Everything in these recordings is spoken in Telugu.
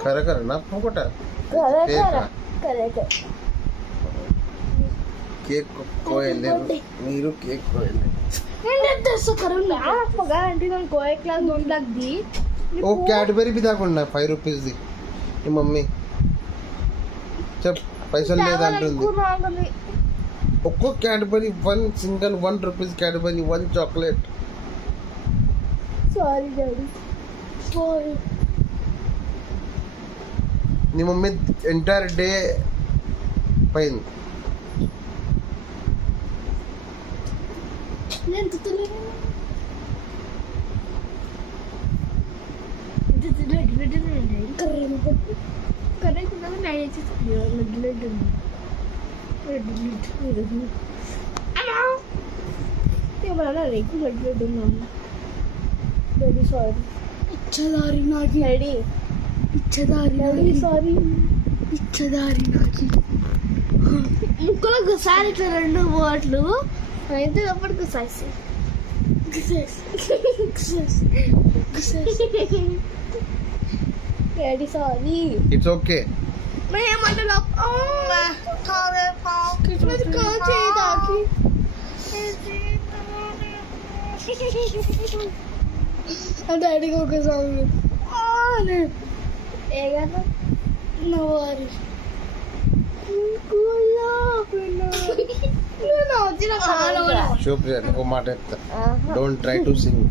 खरं खरं ना कुठं केक कोयले नीरू केक कोयले एक लाख 2 लाख दी ओ कैडबरी भी दाकुंडा 5 రూపాయస్ ది ఈ మమ్మీ చెప్ పైసలు లేదంటుంది ఒక్కో Cadbury 1 single 1 rupees Cadbury 1 chocolate sorry daddy sorry నీ మమ్మీ ఎంటైర్ డే పైన నేను తుతులేను ఇది కరెక్ట్ గా నేను చేస్తాను అమ్మా ఏమన్నా రేకు రెడ్ డాడీ సారీ ఇచ్చదారి నాకి డాడీ ఇచ్చదారి డాడీ సారీ ఇచ్చదారి నాకి ముక్కలో ఒకసారి ఇట్లా 2 వర్డ్లు అయితే అప్పటికి సాయిసి డాడీ సారీ ఇట్స్ ఓకే మేమంటున్నా డాడీకి ఒక సాంగ్ ఏ కదా నవ్వాలి శుభ్రియ నీకు మాట చెప్తా don't try to sing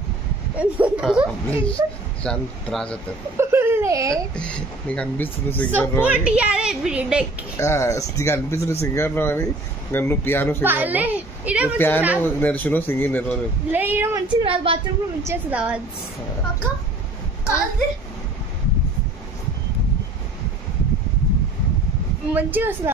please Shanth Rajat నీకు అనిపిస్తుంది సింగర్ నీకు అనిపిస్తుంది సింగర్ లో అని నన్ను పియానో పియానో నేర్చును సింగింగ్ నేర్చును మంచిగా రాదు బాత్రూమ్ లో మంచిగా రావాలి మంచిగా వస్తుంది